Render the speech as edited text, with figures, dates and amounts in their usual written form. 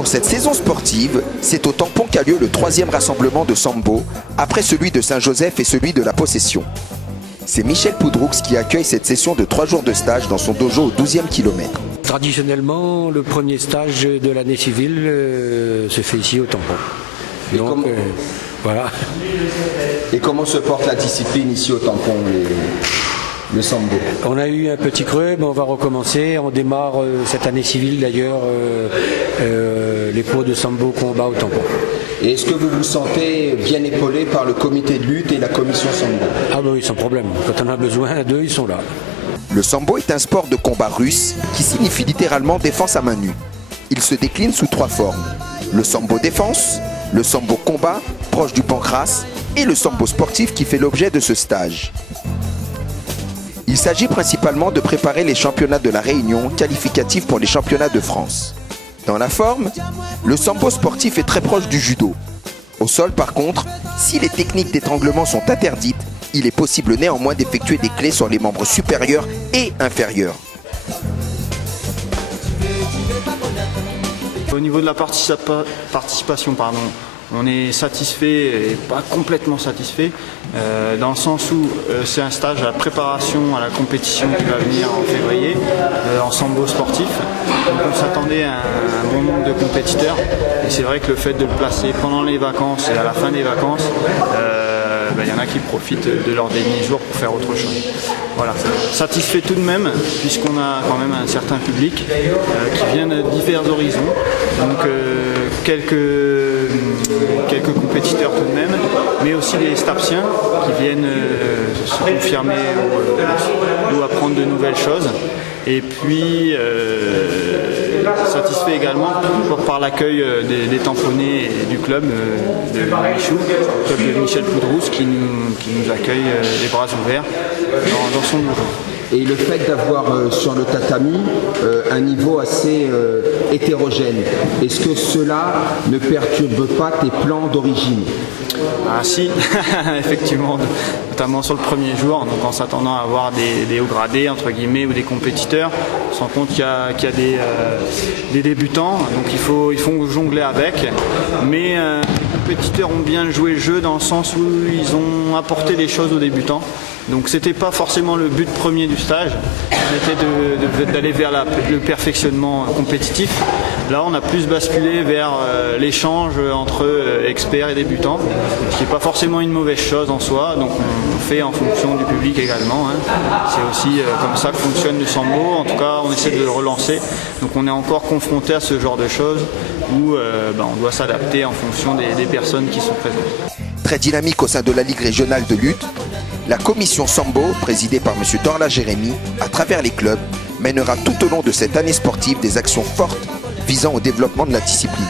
Pour cette saison sportive, c'est au Tampon qu'a lieu le 3e rassemblement de Sambo, après celui de Saint-Joseph et celui de la Possession. C'est Michel Poudroux qui accueille cette session de 3 jours de stage dans son dojo au 12e kilomètre. Traditionnellement, le premier stage de l'année civile se fait ici au Tampon. Donc, voilà. Et comment se porte la discipline ici au Tampon, le Sambo? On a eu un petit creux, mais on va recommencer. On démarre cette année civile d'ailleurs les cours de Sambo combat au Tampon. Et est-ce que vous vous sentez bien épaulé par le comité de lutte et la commission Sambo? Ah bah oui, sans problème. Quand on a besoin d'eux, ils sont là. Le Sambo est un sport de combat russe qui signifie littéralement défense à main nue. Il se décline sous 3 formes. Le Sambo défense, le Sambo combat, proche du pancrace, et le Sambo sportif qui fait l'objet de ce stage. Il s'agit principalement de préparer les championnats de la Réunion qualificatifs pour les championnats de France. Dans la forme, le Sambo sportif est très proche du judo. Au sol par contre, si les techniques d'étranglement sont interdites, il est possible néanmoins d'effectuer des clés sur les membres supérieurs et inférieurs. Au niveau de la participation, on est satisfait et pas complètement satisfait, dans le sens où c'est un stage à préparation à la compétition qui va venir en février en sambo sportif. Donc on s'attendait à un bon nombre de compétiteurs et c'est vrai que le fait de le placer pendant les vacances et à la fin des vacances, il y en a qui profitent de leur dernier jour pour faire autre chose. Voilà. Satisfait tout de même, puisqu'on a quand même un certain public qui vient de divers horizons. Donc quelques compétiteurs tout de même, mais aussi des Stapsiens qui viennent se confirmer ou apprendre de nouvelles choses. Et puis satisfait également par l'accueil des tamponnés et du club de Michou, le club de Michel Poudroux qui nous accueille les bras ouverts dans son dojo. Et le fait d'avoir sur le tatami un niveau assez hétérogène, est-ce que cela ne perturbe pas tes plans d'origine? Ah si, effectivement, notamment sur le premier jour, donc en s'attendant à avoir des hauts gradés entre guillemets ou des compétiteurs, on se rend compte qu'il y a des débutants, donc il faut jongler avec, mais les compétiteurs ont bien joué le jeu dans le sens où ils ont apporté des choses aux débutants. Donc c'était pas forcément le but premier du stage, c'était d'aller vers le perfectionnement compétitif. Là on a plus basculé vers l'échange entre experts et débutants, ce qui n'est pas forcément une mauvaise chose en soi, donc on fait en fonction du public également. C'est aussi comme ça que fonctionne le Sambo, en tout cas on essaie de le relancer, donc on est encore confronté à ce genre de choses où on doit s'adapter en fonction des personnes qui sont présentes. Très dynamique au sein de la Ligue régionale de lutte, la commission Sambo, présidée par M. Torla Jérémy, à travers les clubs, mènera tout au long de cette année sportive des actions fortes visant au développement de la discipline.